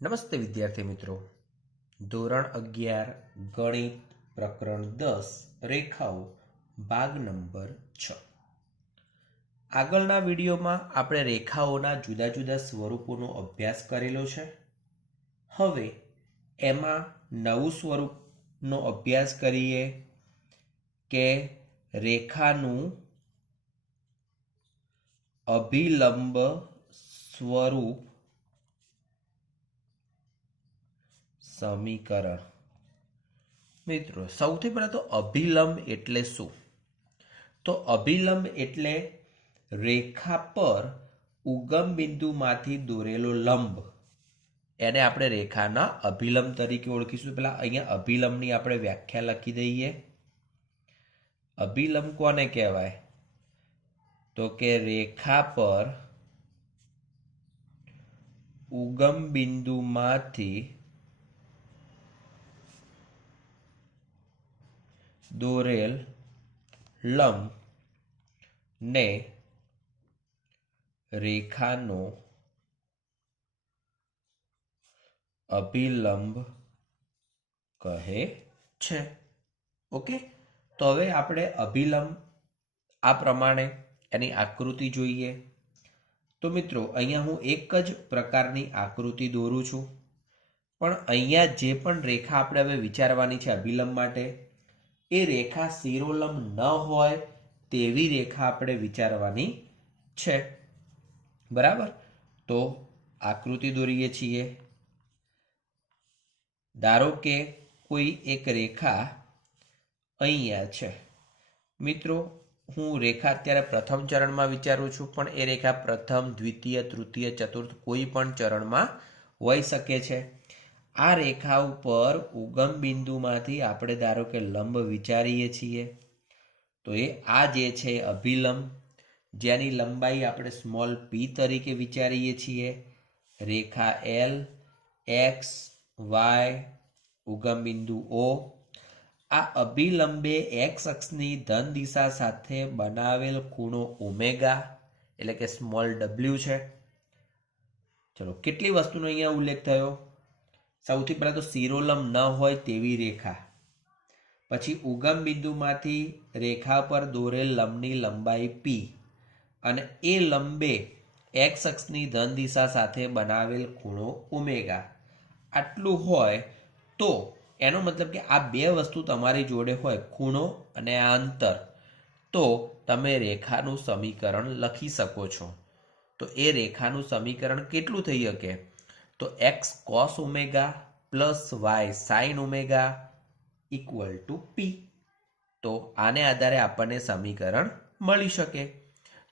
નમસ્તે વિદ્યાર્થી મિત્રો. ધોરણ 11 ગણિત પ્રકરણ 10 રેખાઓ ભાગ નંબર 6. આગળના વિડીયોમાં આપણે રેખાઓના જુદા જુદા સ્વરૂપોનો અભ્યાસ કરેલો છે. હવે એમાં નવું સ્વરૂપનો અભ્યાસ કરીએ કે રેખાનું અભિલંબ સ્વરૂપ સમીકરણ. મિત્રો, સૌથી પહેલા તો અભિલંબ એટલે શું? તો અભિલંબ એટલે રેખા પર ઉગમ બિંદુમાંથી દોરેલો લંબ. એને આપણે રેખાના અભિલંબ તરીકે ઓળખીશું. પહેલા અહીંયા અભિલંબની આપણે વ્યાખ્યા લખી દઈએ. અભિલંબ કોને કહેવાય? તો કે રેખા પર ઉગમ બિંદુમાંથી દોરેલ લંબ ને રેખાનો અભિલંબ કહે છે. ઓકે, તો હવે આપણે અભિલંબ આ પ્રમાણે એની આકૃતિ જોઈએ. તો મિત્રો, અહીંયા હું એક જ પ્રકારની આકૃતિ દોરું છું, પણ અહીંયા જે પણ રેખા આપણે હવે વિચારવાની છે અભિલંબ માટે, એ રેખા શિરોલંબ ન હોય તેવી રેખા આપણે વિચારવાની છે. બરાબર? તો આકૃતિ દોરીએ છીએ. ધારો કે કોઈ એક રેખા અહીંયા છે. મિત્રો, હું રેખા અત્યારે પ્રથમ ચરણમાં વિચારું છું, પણ એ રેખા પ્રથમ, દ્વિતીય, તૃતીય, ચતુર્થ કોઈ પણ ચરણમાં હોઈ શકે છે. આ રેખા ઉપર ઉગમ બિંદુમાંથી આપણે ધારો કે લંબ વિચારીએ છીએ. તો આ જે છે અભિલંબ, જેની લંબાઈ આપણે સ્મોલ p તરીકે વિચારીએ છીએ. રેખા L, X, Y, ઉગમ બિંદુ O. આ અભિલંબે x અક્ષની ધન દિશા સાથે બનાવેલ ખૂણો ઓમેગા એટલે કે સ્મોલ w છે. ચલો, કેટલી વસ્તુનો અહીંયા ઉલ્લેખ થયો? સૌથી પહેલા તો શિરોલંબ ન હોય તેવી રેખા, પછી ઉગમ બિંદુમાંથી રેખા પર દોરેલ લંબની લંબાઈ p, અને એ લંબે x અક્ષની ધન દિશા સાથે બનાવેલ ખૂણો ઓમેગા. આટલું હોય તો એનો મતલબ કે આ બે વસ્તુ તમારી જોડે હોય, ખૂણો અને આ અંતર, તો તમે રેખાનું સમીકરણ લખી શકો છો. તો એ રેખાનું સમીકરણ કેટલું થઈ શકે? તો x cos omega plus y sin omega equal two p. તો આને આધારે આપણને સમીકરણ મળી શકે.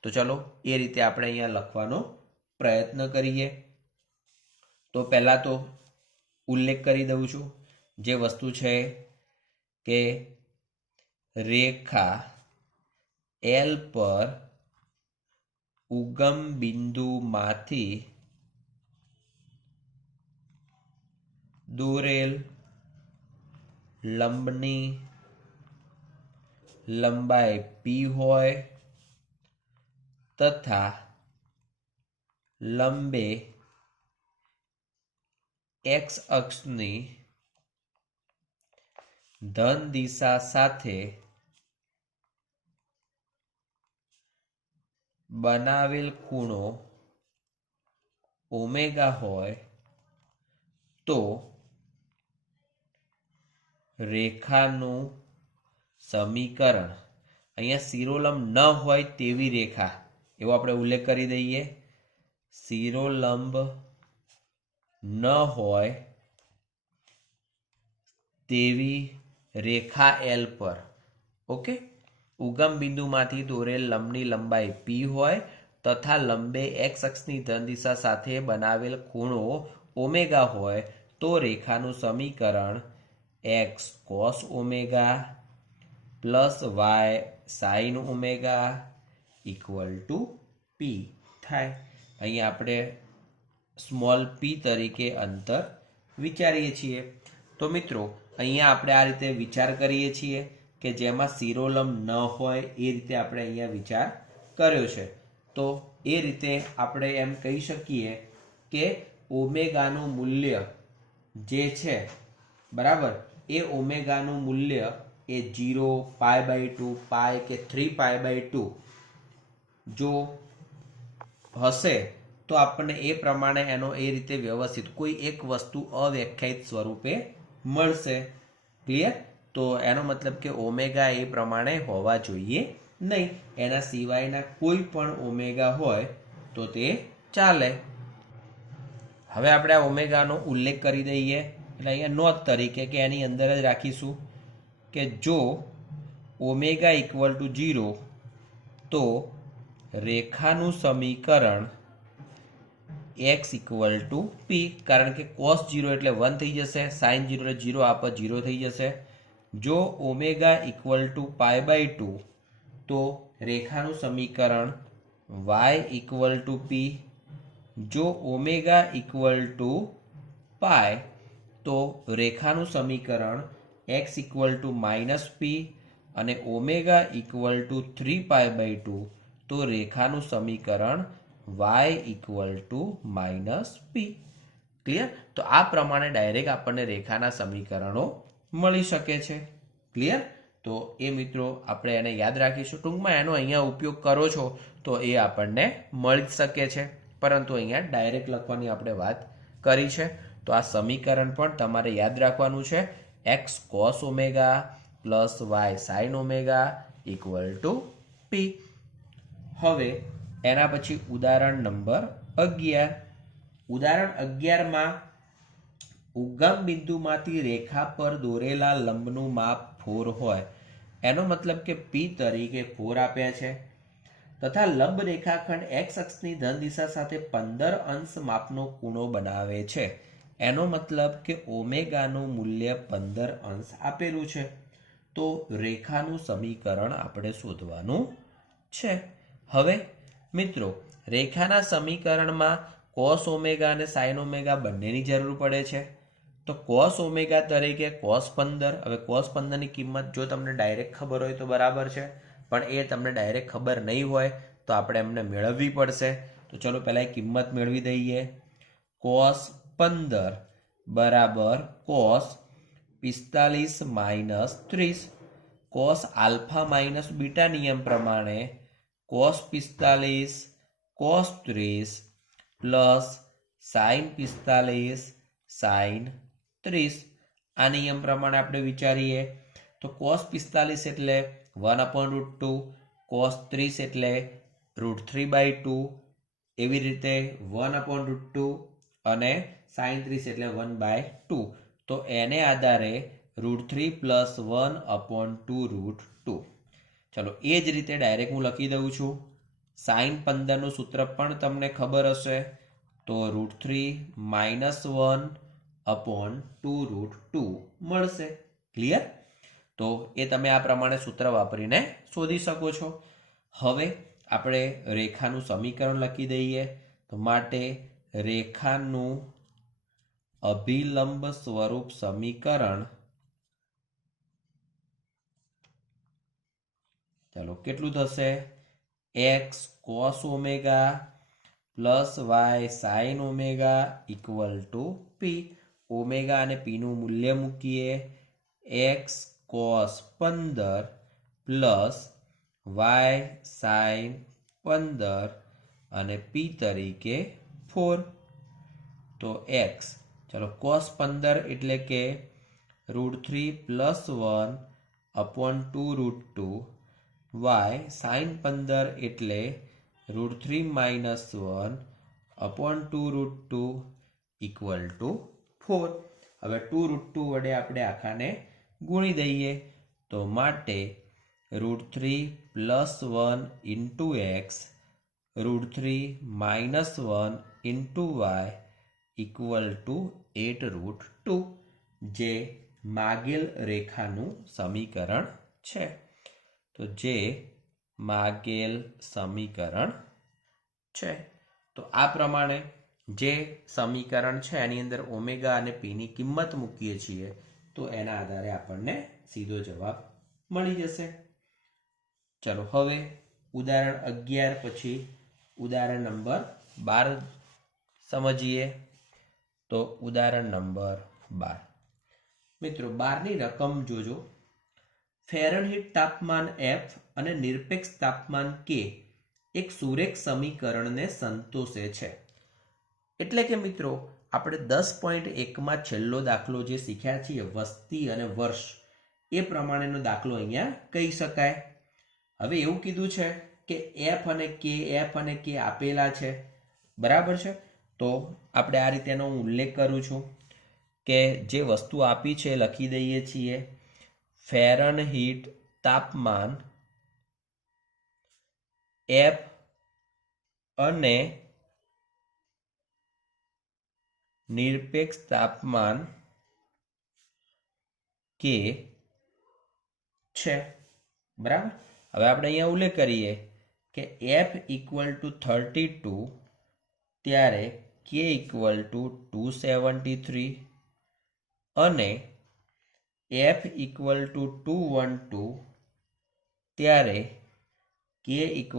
તો ચલો, એ રીતે આપણે અહીંયા લખવાનો પ્રયત્ન કરીએ. તો પહેલા તો ઉલ્લેખ કરી દઉં છું. જે વસ્તુ છે કે રેખા L પર ઉગમ બિંદુમાંથી દોરેલ લંબની લંબાઈ p હોય તથા લંબે x અક્ષની ધન દિશા સાથે બનાવેલ ખૂણો ઓમેગા હોય તો રેખાનું સમીકરણ, અહીંયા શિરોલંબ ન હોય તેવી રેખા એવો આપણે ઉલ્લેખ કરી દઈએ. શિરોલંબ ન હોય તેવી રેખા L પર, ઓકે, ઉગમ બિંદુમાંથી દોરેલ લંબની લંબાઈ p હોય તથા લંબે x અક્ષની ધન દિશા સાથે બનાવેલ ખૂણો ઓમેગા હોય તો રેખાનું સમીકરણ x cos omega plus y sin omega equal two p થાય. અહીંયા આપણે સ્મોલ p તરીકે અંતર વિચારીએ છીએ. તો મિત્રો, અહીંયા આપણે આ રીતે વિચાર કરીએ છીએ કે જેમાં શિરોલંબ ન હોય એ રીતે આપણે અહીંયા વિચાર કર્યો છે. તો એ રીતે આપણે એમ કહી શકીએ કે ઓમેગાનું મૂલ્ય જે છે બરાબર એ ઓમેગાનું મૂલ્ય એ 0 π/2 પાય કે 3π/2 જો હશે તો આપણને એ પ્રમાણે એનો એ રીતે વ્યવસ્થિત કોઈ એક વસ્તુ અવ્યાખ્યાયિત સ્વરૂપે મળશે. ક્લિયર? તો એનો મતલબ કે ઓમેગા એ પ્રમાણે હોવા જોઈએ નહીં. એના સિવાયના કોઈ પણ ઓમેગા હોય તો તે ચાલે. હવે આપણે આ ઓમેગાનો ઉલ્લેખ કરી દઈએ એટલે અહીંયા નોંધ તરીકે કે એની અંદર જ રાખીશું કે જો ઓમેગા ઇક્વલ ટુ 0 તો રેખાનું સમીકરણ x ઇક્વલ ટુ p, કારણ કે cos 0 એટલે 1 થઈ જશે, sin 0 એટલે 0 આપો 0 થઈ જશે. જો ઓમેગા ઇક્વલ ટુ π/2 તો રેખાનું સમીકરણ y ઇક્વલ ટુ p. જો ઓમેગા ઇક્વલ ટુ પાય તો રેખાનું સમીકરણ x ઇક્વલ ટુ -p અને ઓમેગા ઇક્વલ ટુ 3π/2 તો રેખાનું સમીકરણ y equal to -p. Clear? તો આ પ્રમાણે ડાયરેક્ટ આપણને રેખાના સમીકરણો મળી શકે છે. ક્લિયર? તો એ મિત્રો આપણે એને યાદ રાખીશું. ટૂંકમાં એનો અહીંયા ઉપયોગ કરો છો તો એ આપણને મળી જ શકે છે, પરંતુ અહીંયા ડાયરેક્ટ લખવાની આપણે વાત કરી છે. તો આ સમીકરણ પણ તમારે યાદ રાખવાનું છે. x cos omega plus y sin omega equal two p. હવે એના પછી ઉદાહરણ નંબર 11. ઉદાહરણ 11માં ઉગમ બિંદુમાંથી રેખા પર દોરેલા લંબનું માપ 4 હોય, એનો મતલબ કે p તરીકે 4 આપ્યા છે તથા લંબ રેખાખંડ x અક્ષની ધન દિશા સાથે 15 અંશ માપનો ખૂણો બનાવે છે. એનો મતલબ કે ઓમેગાનું મૂલ્ય 15 અંશ આપેલું છે. તો રેખાનું સમીકરણ આપણે શોધવાનું છે. હવે મિત્રો રેખાના સમીકરણમાં cos ઓમેગા અને sin ઓમેગા બંનેની જરૂર પડે છે. તો cos ઓમેગા તરીકે cos 15. હવે cos 15 ની કિંમત જો તમને ડાયરેક્ટ ખબર હોય તો બરાબર છે, પણ એ તમને ડાયરેક્ટ ખબર નહીં હોય તો આપણે એમને મેળવવી પડશે. તો ચલો પહેલાં એ કિંમત મેળવી દઈએ. cos 15 બરાબર cos 45 - 30. cos alpha minus beta નિયમ પ્રમાણે cos 45 cos 30 plus sin 45 sin 30. આ નિયમ પ્રમાણે આપણે વિચારીએ તો cos 45 એટલે 1/√2, cos 30 એટલે √3/2, એવી રીતે 1/√2 અને sin 30 એટલે 1/2. તો એને આધારે √3 પ્લસ 1/2√2. ચલો એ જ રીતે ડાયરેક્ટ હું લખી દઉં છું. sin 15નું સૂત્ર પણ તમને ખબર હશે, તો √3 - 1/2√2 મળશે. ક્લિયર? તો એ તમે આ પ્રમાણે સૂત્ર વાપરીને શોધી શકો છો. હવે આપણે રેખાનું સમીકરણ લખી દઈએ. તો માટે રેખાનું અભિલંબ સ્વરૂપ સમીકરણ, ચાલો કેટલું થશે? x cos omega plus y sin omega equal two p. Omega અને p નું મૂલ્ય મૂકીએ. x cos 15 plus y sin 15 અને p તરીકે 4. તો x, ચલો cos 15 એટલે કે √3 પ્લસ 1/2√2, y sin 15 એટલે √3 માઇનસ 1/2√2 ઇક્વલ ટુ 4. હવે 2√2 વડે આપણે આખાને ગુણી દઈએ. તો માટે √3 plus 1 into x √3 minus 1 into y equal to 8√2, જે માગેલ રેખાનું સમીકરણ છે. તો જે માગેલ સમીકરણ છે. તો આ પ્રમાણે જે સમીકરણ છે એની અંદર ઓમેગા અને પીની કિંમત મૂકીએ છીએ તો એના આધારે આપણને સીધો જવાબ મળી જશે. ચલો હવે ઉદાહરણ 11 પછી ઉદાહરણ નંબર 12 સમજીએ. તો ઉદાહરણ નંબર 12 મિત્રો 12ની રકમ જોજો. ફેરનહીટ તાપમાન F અને નિરપેક્ષ તાપમાન K એક સુરેખ સમીકરણને સંતોષે છે. એટલે કે મિત્રો આપણે 10.1માં છેલ્લો દાખલો જે શીખ્યા છીએ વસ્તી અને વર્ષ એ પ્રમાણેનો દાખલો અહીંયા કહી શકાય. હવે એવું કીધું છે કે F અને K આપેલા છે, બરાબર છે. તો આપણે આ રીતે એનો ઉલ્લેખ કરું છું કે જે વસ્તુ આપી છે લખી દઈએ છીએ. ફેરનહીટ તાપમાન F અને નિરપેક્ષ તાપમાન K છે, બરાબર. હવે આપણે અહીંયા ઉલ્લેખ કરીએ કે F = 32 ત્યારે K = 273 અને F = 212 ત્યારે K =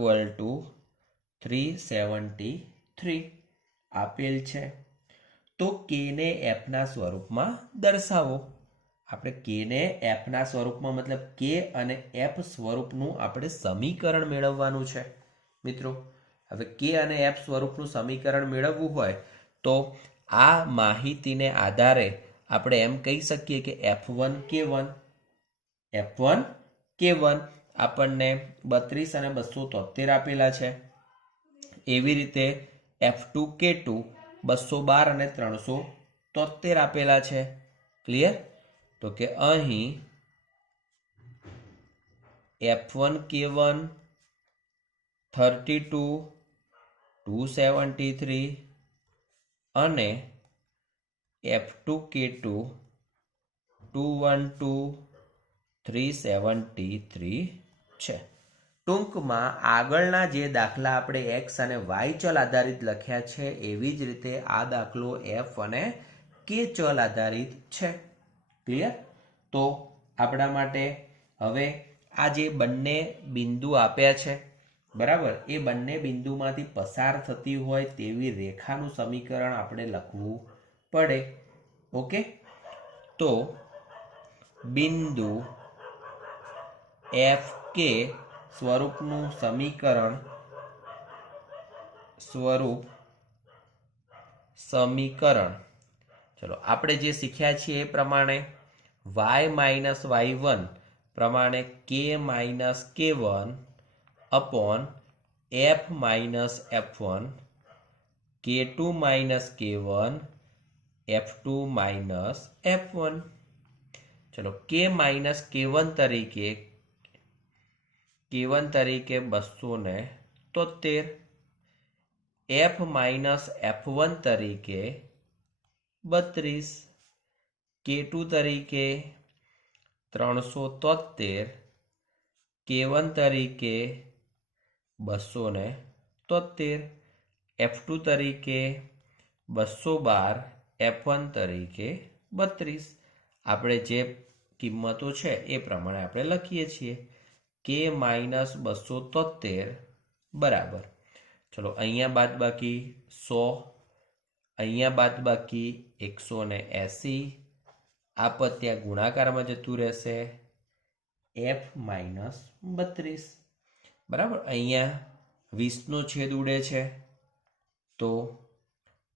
373 આપેલ છે. તો K ને F ના સ્વરૂપમાં દર્શાવો. આપણે K ને F ના સ્વરૂપમાં મતલબ K અને F સ્વરૂપનું આપણે સમીકરણ મેળવવાનું છે મિત્રો. હવે K અને F સ્વરૂપનું સમીકરણ મેળવવું હોય તો આ માહિતીને આધારે આપણે એમ કહી શકીએ કે F1 K1 આપણને 32 અને 273 આપેલા છે. એવી રીતે F2 K2 212 અને 373 આપેલા છે. ક્લિયર? તો કે અહીં F1 K1 32 273 અને F2 K2 212 373 છે. ટૂંકમાં આગળના જે દાખલા આપણે x અને y ચલ આધારિત લખ્યા છે એવી જ રીતે આ દાખલો f અને k ચલ આધારિત છે. ક્લિયર? તો આપણા માટે હવે આ જે બંને બિંદુ આપ્યા છે, બરાબર, એ બંને બિંદુમાંથી પસાર થતી હોય તેવી રેખાનું સમીકરણ આપણે લખવું પડે. ઓકે, તો બિંદુ FK સ્વરૂપનું સમીકરણ ચલો આપણે જે શીખ્યા છીએ એ પ્રમાણે y - y1 પ્રમાણે k - k1 upon f - f1 k2 - k1 f2 - f1. ચલો k - k1 તરીકે 273, f - f1 તરીકે 32, k2 તરીકે 373, k1 તરીકે 273, f2 તરીકે 212, f1 તરીકે 32. આપણે જે કિંમતો છે એ પ્રમાણે આપણે લખીએ છીએ. k - 273 બરાબર, ચલો અહીંયા બાદબાકી 100, અહીંયા બાદબાકી 180, આ પદ ત્યાં ગુણાકારમાં જતું રહેશે f - 32, બરાબર. અહીંયા 20નો છેદ ઉડે છે તો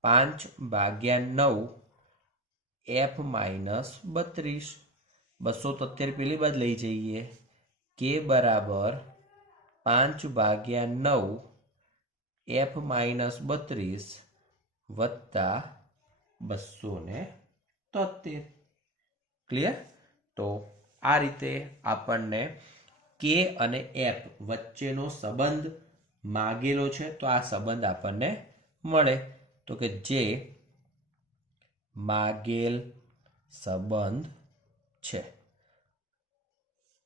5/9 f - 32, 273 પેલી બાદ લઈ જઈએ, k બરાબર 5/9 f - 32 વત્તા 273. ક્લિયર? તો આ રીતે આપણને k અને f વચ્ચેનો સંબંધ માગેલો છે. તો આ સંબંધ આપણને મળે તો કે જે માગેલ સંબંધ છે.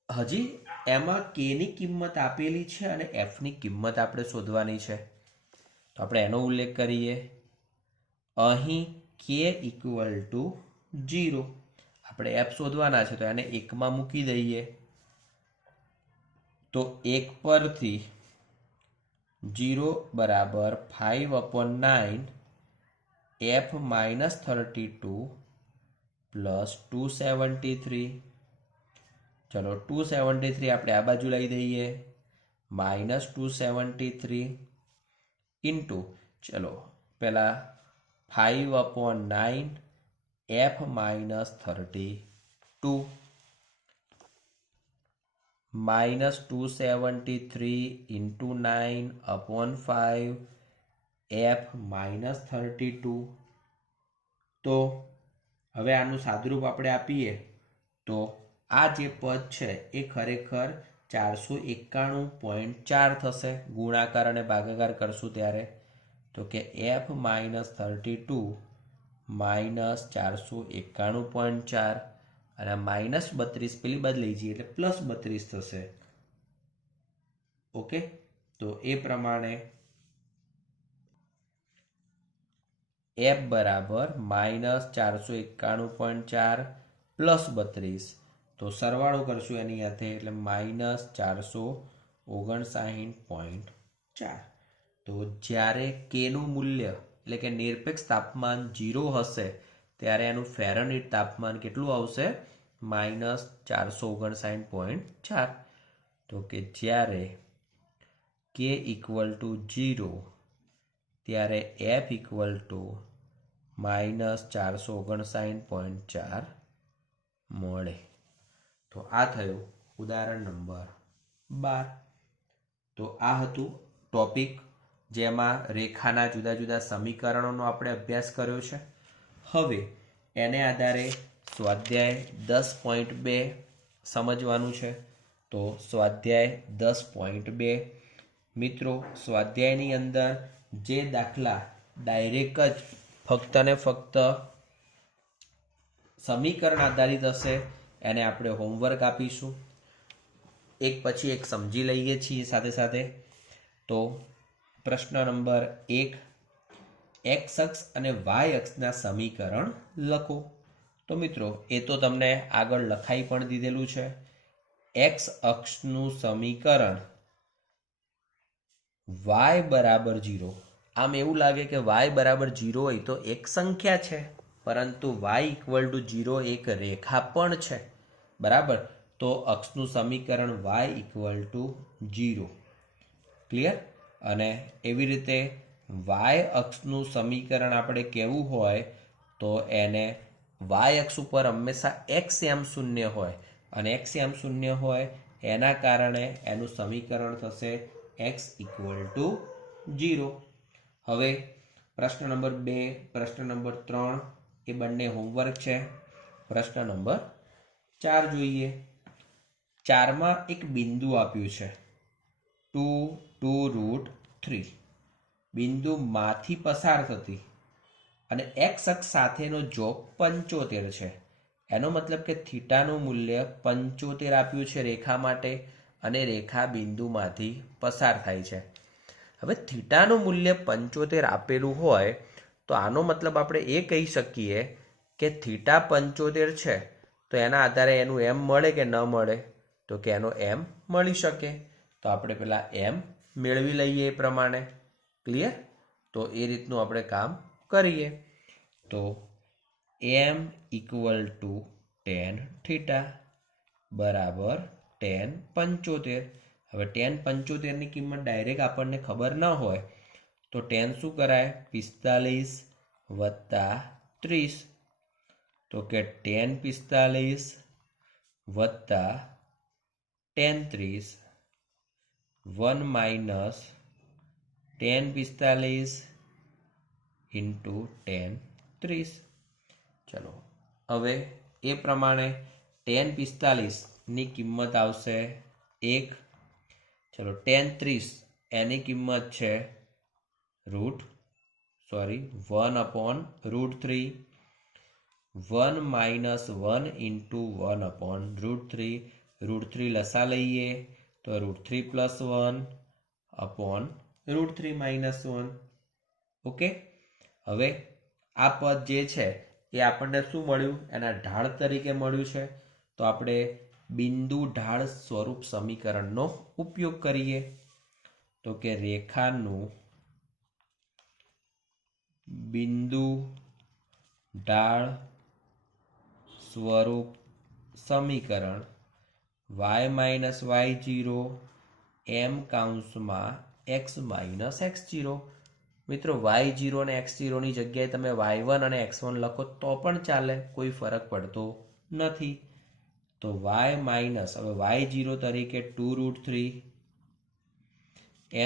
હજી એમાં k ની કિંમત આપેલી છે અને f ની કિંમત આપણે શોધવાની છે. તો આપણે એનો ઉલ્લેખ કરીએ. અહીં k = 0, આપણે f શોધવાના છે તો એને 1માં મૂકી દઈએ. તો 1 પરથી 0 = 5/9 f માઇનસ 32 પ્લસ 273. ચલો 273 આપણે આ બાજુ લઈ દઈએ, માઇનસ 273 ઇન્ટુ ચલો પહેલા 5/9 f minus 32 minus 273 into 9/5 f minus 32. તો હવે આનું સાદુરૂપ આપણે આપીએ તો આ જે પદ છે એ ખરેખર 491.4 થશે. ગુણાકાર અને ભાગાકાર કરશું ત્યારે તો કે f માઇનસ 32 માઇનસ 491.4 અને માઇનસ 32 પેલી બાદ લઈ જઈએ એટલે પ્લસ 32 થશે. ઓકે, તો એ પ્રમાણે f બરાબર માઇનસ 491.4 પ્લસ 32. તો સરવાળો કરશું એની સાથે એટલે માઇનસ 459.4. તો જ્યારે કેનું મૂલ્ય એટલે કે નિરપેક્ષ તાપમાન 0 હશે ત્યારે એનું ફેરનહીટ તાપમાન કેટલું આવશે? માઇનસ 459.4. તો કે જ્યારે કે ઇક્વલ ટુ 0 ત્યારે f ઇક્વલ ટુ માઇનસ 459.4 મળે. તો આ થયું ઉદાહરણ નંબર 12. તો આ હતું ટોપિક જેમાં રેખાના જુદા જુદા સમીકરણોનો આપણે અભ્યાસ કર્યો છે. હવે એને આધારે સ્વાધ્યાય 10.2 સમજવાનું છે. તો સ્વાધ્યાય 10.2 મિત્રો, સ્વાધ્યાયની અંદર જે દાખલા ડાયરેક્ટ જ ફક્ત ને ફક્ત સમીકરણ આધારિત હશે એને આપણે હોમવર્ક આપીશું. એક પછી એક સમજી લઈએ છીએ સાથે સાથે. તો પ્રશ્ન નંબર 1, એક્સ અક્ષ અને વાય અક્ષના સમીકરણ લખો. તો મિત્રો એ તો તમને આગળ લખાઈ પણ દીધેલું છે. એક્સ અક્ષનું સમીકરણ y બરાબર 0. આમ એવું લાગે કે y બરાબર 0 હોય તો એક સંખ્યા છે, પરંતુ y ઇક્વલ ટુ 0 એક રેખા પણ છે. બરાબર, તો અક્ષનું સમીકરણ y ઇક્વલ ટુ 0. ક્લિયર? અને એવી રીતે y અક્ષનું સમીકરણ આપણે કેવું હોય તો એને y અક્ષ ઉપર હંમેશા x એમ શૂન્ય હોય, અને x એમ શૂન્ય હોય એના કારણે એનું સમીકરણ થશે x ઇક્વલ ટુ 0. હવે પ્રશ્ન નંબર 2, પ્રશ્ન નંબર 3 એ બંને હોમવર્ક છે. પ્રશ્ન નંબર 4 જોઈએ. 4માં એક બિંદુ આપ્યું છે 2√3. બિંદુમાંથી પસાર થતી અને એક્સ અક્ષ સાથેનો જોગ 75 છે. એનો મતલબ કે થીટાનું મૂલ્ય 75 આપ્યું છે રેખા માટે, અને રેખા બિંદુમાંથી પસાર થાય છે. હવે થીટાનું મૂલ્ય 75 આપેલું હોય તો આનો મતલબ આપણે એ કહી શકીએ કે થીટા 75 છે તો એના આધારે એનું એમ મળે કે ન મળે? તો કે એનો એમ મળી શકે. તો આપણે પેલા એમ મેળવી લઈએ એ પ્રમાણે. ક્લિયર? તો એ રીતનું આપણે કામ કરીએ. તો એમ ઇક્વલ ટુ tan થીટા બરાબર tan 75. હવે tan 75 ની કિંમત ડાયરેક્ટ આપણને ખબર ન હોય તો tan શું કરાય? 45 વત્તા 30. તો કે tan 45 વત્તા tan 30 1 minus tan 45 into tan 30. ચલો હવે એ પ્રમાણે tan 45 ની કિંમત આવશે 1. ચલો tan 30 એની કિંમત છે 1/√3. 1 માઇનસ 1 ઇન્ટુ 1/√3. √3 લસા લઈએ તો √3 પ્લસ 1/√3 માઇનસ 1. ઓકે, હવે આ પદ જે છે એ આપણને શું મળ્યું? એના ઢાળ તરીકે મળ્યું છે. તો આપણે બિંદુ ઢાળ સ્વરૂપ સમીકરણનો ઉપયોગ કરીએ. તો કે રેખાનું બિંદુ ઢાળ સ્વરૂપ સમીકરણ y માઇનસ y0 m કૌંસમાં x માઇનસ x0. મિત્રો y0 અને x0 ની જગ્યાએ તમે y1 અને x1 લખો તો પણ ચાલે, કોઈ ફરક પડતો નથી. તો y માઇનસ હવે y0 તરીકે 2√3,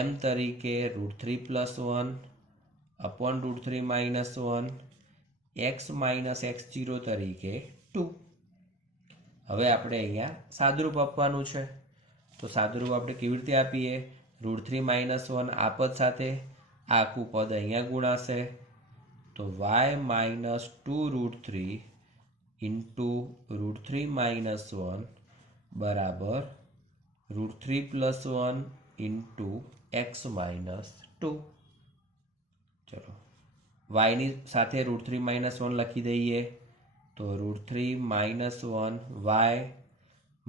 m તરીકે √3 + 1 upon √3 - 1, x માઇનસ x0 તરીકે 2. હવે આપણે અહીંયા સાદુરૂપ આપવાનું છે. તો સાદુરૂપ આપણે કેવી રીતે આપીએ? √3 - 1 આ પદ સાથે, આખું પદ અહીંયા ગુણાશે. તો y માઇનસ 2√3 ઇન્ટુ √3 - 1 બરાબર √3 + 1 ઇન્ટુ x માઇનસ 2. ચલો y ની સાથે √3 - 1 લખી દઈએ. તો √3 - 1 y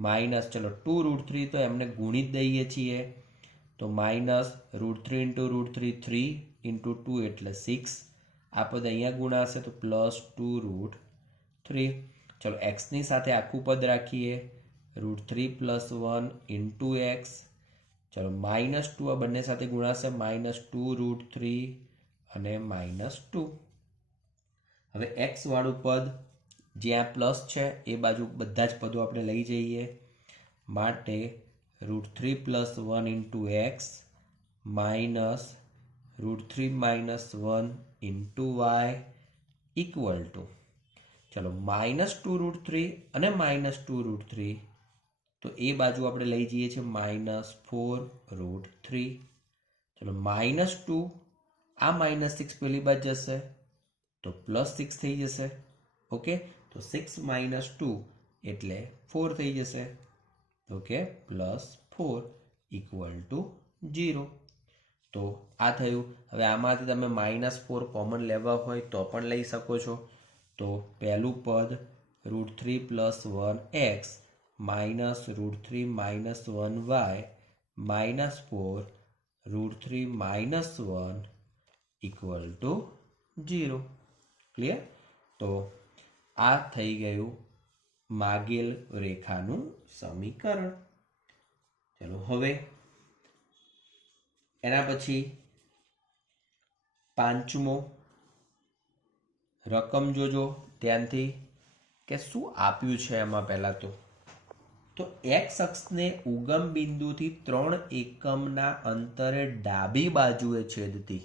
માઇનસ, ચલો 2√3 તો એમને ગુણી જ દઈએ છીએ. તો માઇનસ √3 ઇન્ટુ √3 3 ઇન્ટુ 2 એટલે 6. આ પદ અહીંયા ગુણાશે તો +2√3. ચલો એક્સની સાથે આખું પદ રાખીએ. √3 + 1 ઇન્ટુ એક્સ. ચલો -2 આ બંને સાથે ગુણાશે, -2√3 અને -2. હવે એક્સ વાળું પદ જ્યાં પ્લસ છે એ બાજુ બધા જ પદો આપણે લઈ જઈએ. માટે √3 + 1 into x minus √3 - 1 into y equal to, ચલો -2√3 અને -2√3, તો એ બાજુ આપણે લઈ જઈએ છીએ -4√3. ચલો -2 આ -6 પેલી બાજુ જશે તો +6 થઈ જશે. ઓકે, તો 6 - 2 એટલે 4 થઈ જશે. Okay, +4 equal to 0. તો આ થયું. હવે આમાંથી તમે -4 કોમન લેવા હોય તો પણ લઈ શકો છો. તો પહેલું પદ √3 + 1x minus √3 - 1y minus 4 √3 - 1 equal to 0. Clear? તો આ થઈ ગયું માગેલ રેખાનું સમીકરણ. ચલો હવે એના પછી પાંચમો રકમ જોજો ધ્યાનથી કે શું આપ્યું છે એમાં. પહેલા તો એક્સ અક્ષને ઉગમ બિંદુથી 3 એકમના અંતરે ડાબી બાજુએ છેદતી.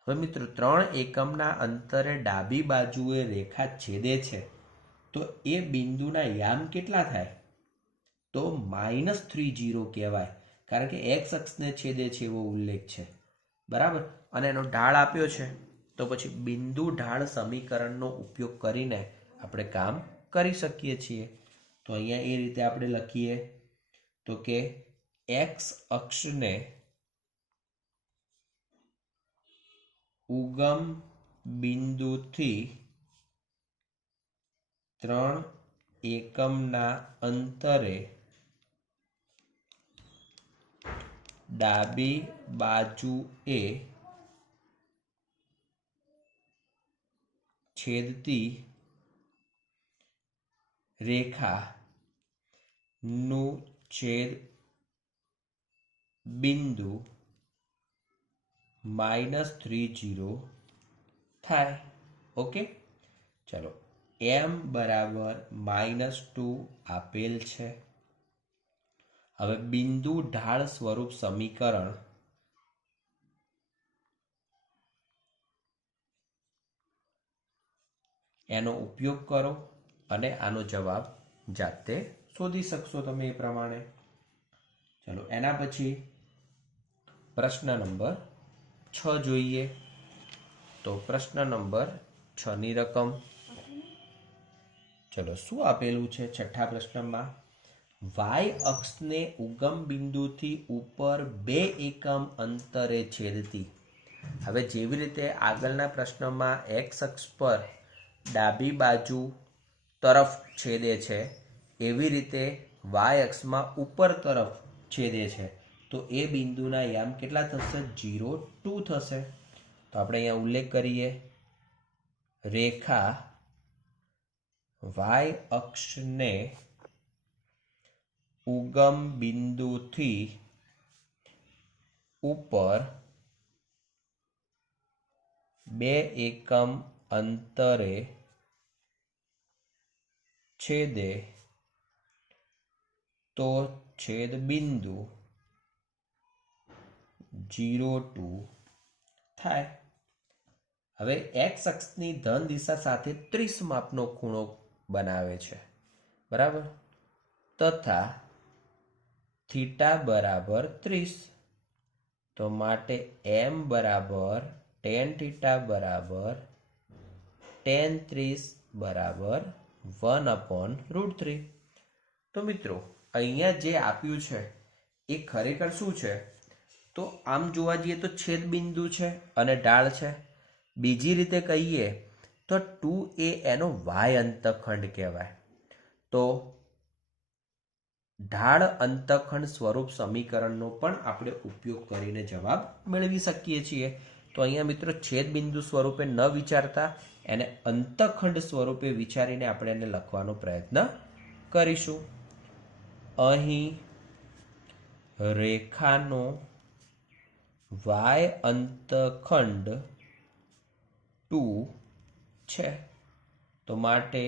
હવે મિત્રો 3 એકમના અંતરે ડાબી બાજુએ રેખા છેદે છે તો એ બિંદુના યામ કેટલા થાય? તો -30 કહેવાય, કારણ કે એક્સ અક્ષને છેદે છે એવો ઉલ્લેખ છે. બરાબર, અને એનો ઢાળ આપ્યો છે. તો પછી બિંદુ ઢાળ સમીકરણનો ઉપયોગ કરીને આપણે કામ કરી શકીએ છીએ. તો અહીંયા એ રીતે આપણે લખીએ તો કે એક્સ અક્ષને ઉગમ બિંદુથી 3 એકમના અંતરે ડાબી બાજુએ છેદતી રેખાનું છેદ બિંદુ -30 થાય. ઓકે, ચલો m બરાબર -2 આપેલ છે. હવે બિંદુ ઢાળ સ્વરૂપ સમીકરણ એનો ઉપયોગ કરો અને આનો જવાબ જાતે શોધી શકશો તમે એ પ્રમાણે. ચલો એના પછી પ્રશ્ન નંબર 6 જોઈએ. તો પ્રશ્ન નંબર 6 ની રકમ, ચલો શું આપેલું છે છઠ્ઠા પ્રશ્નમાં? y અક્ષને ઉગમ બિંદુથી ઉપર 2 એકમ અંતરે છેદતી. હવે જેવી રીતે આગળના પ્રશ્નમાં x અક્ષ પર ડાબી બાજુ તરફ છેદે છે એવી રીતે y અક્ષમાં ઉપર તરફ છેદે છે તો એ બિંદુના યામ કેટલા થશે? 0, 2 થશે. તો આપણે અહીંયા ઉલ્લેખ કરીએ, રેખા વાય અક્ષને ઉગમ બિંદુથી ઉપર 2 એકમ અંતરે છેદે તો છેદ બિંદુ 0,2 થાય. હવે એક્સ અક્ષની ધન દિશા સાથે 30 માપનો ખૂણો બનાવે છે, બરાબર, તથા થીટા બરાબર 30. તો માટે એમ બરાબર tan થીટા બરાબર tan 30 બરાબર 1/√3. તો મિત્રો અહીંયા જે આપ્યું છે એ ખરેખર શું છે? તો આમ જોવા જઈએ તો છેદ બિંદુ છે અને ઢાળ છે. બીજી રીતે કહીએ તો 2 એ એનો વાય અંતખંડ કહેવાય. તો ઢાળ અંતખંડ સ્વરૂપ સમીકરણનો પણ આપણે ઉપયોગ કરીને જવાબ મેળવી શકીએ છીએ. તો અહીંયા મિત્રો છેદ બિંદુ સ્વરૂપે ન વિચારતા એને અંતખંડ સ્વરૂપે વિચારીને આપણે એને લખવાનો પ્રયત્ન કરીશું. અહીં રેખાનો વાય અંતખંડ 2 છે, તો માટે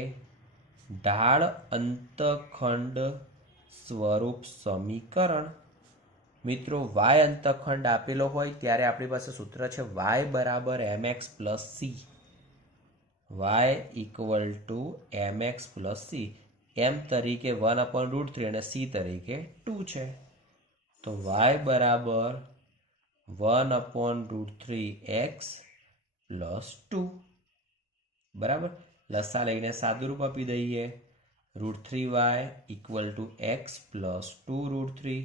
ઢાળ અંતખંડ સ્વરૂપ સમીકરણ. મિત્રો વાય અંતખંડ આપેલો હોય ત્યારે આપણી પાસે સૂત્ર છે વાય બરાબર mx plus c. Y equal to mx plus c. M તરીકે 1/√3 અને સી તરીકે 2 છે. તો વાય બરાબર 1/√3x પ્લસ 2, બરાબર. લસા લઈને સાદુરૂપ આપી દઈએ. √3y equal to x plus 2√3.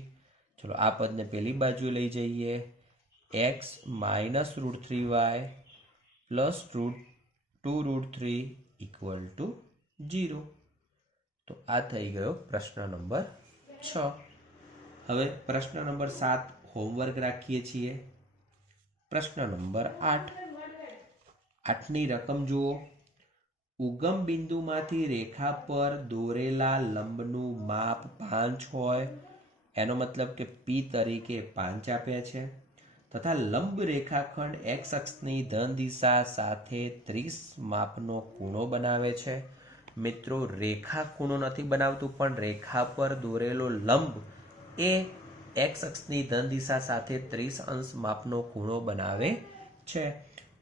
ચલો આ પદને પેલી બાજુ લઈ જઈએ. X minus √3y plus 2√3 equal to 0. તો આ થઈ ગયો પ્રશ્ન નંબર 6. હવે પ્રશ્ન નંબર 7 હોમવર્ક રાખીએ છીએ. પ્રશ્ન નંબર 8. 8ની રકમ જુઓ. ઉગમ બિંદુમાંથી રેખા પર દોરેલા લંબનું માપ 5 હોય, એનો મતલબ કે પી તરીકે 5 આપ્યા છે, તથા લંબ રેખાખંડ એક્સ અક્ષની ધન દિશા સાથે 30 માપનો ખૂણો બનાવે છે. મિત્રો રેખા ખૂણો નથી બનાવતું, પણ રેખા પર દોરેલો લંબ એ એક્સ અક્ષની ધન દિશા સાથે 30 અંશ માપનો ખૂણો બનાવે છે.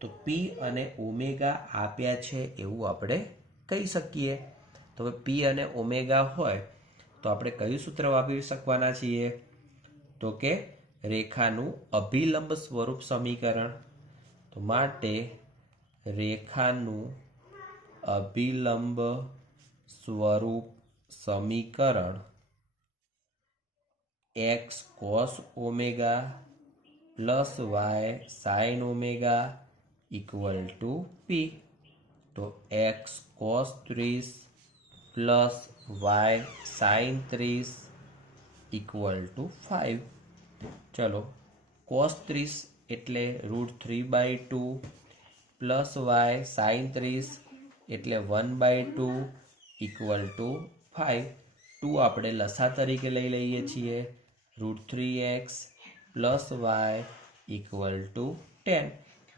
તો પી અને ઓમેગા આપ્યા છે એવું આપણે કહી શકીએ. તો હવે પી અને ઓમેગા હોય તો આપણે કયું સૂત્ર વાપરી શકવાના છીએ? તો કે રેખાનું અભિલંબ સ્વરૂપ સમીકરણ. તો માટે રેખાનું અભિલંબ સ્વરૂપ સમીકરણ x cos omega plus y sine omega equal to p. તો x cos 30 plus y sine 30 equal to 5. ચલો કોસ 30 એટલે √3/2 પ્લસ વાય સાઇન 30 એટલે 1/2 ઇક્વલ ટુ 5. 2 આપણે લસા તરીકે લઈ લઈએ છીએ. √3x plus Y equal two 10.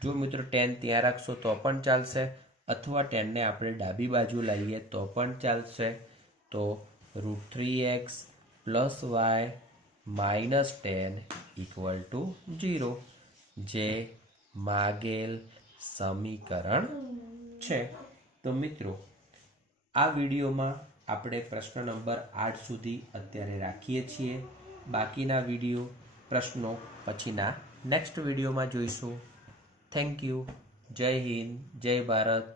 જો મિત્રો 10 ત્યાં રાખશો તો પણ ચાલશે, અથવા 10ને આપણે ડાબી બાજુ લાવીએ તો પણ ચાલશે. તો √3x plus y minus 10 equal to 0, જે માગેલ સમીકરણ છે. તો મિત્રો આ વિડીયોમાં આપણે પ્રશ્ન નંબર 8 સુધી અત્યારે રાખીએ છીએ. બાકીના વિડીયો પ્રશ્નો પછીના નેક્સ્ટ વિડીયોમાં જોઈશું. Thank you. જય હિન્દ, જય ભારત.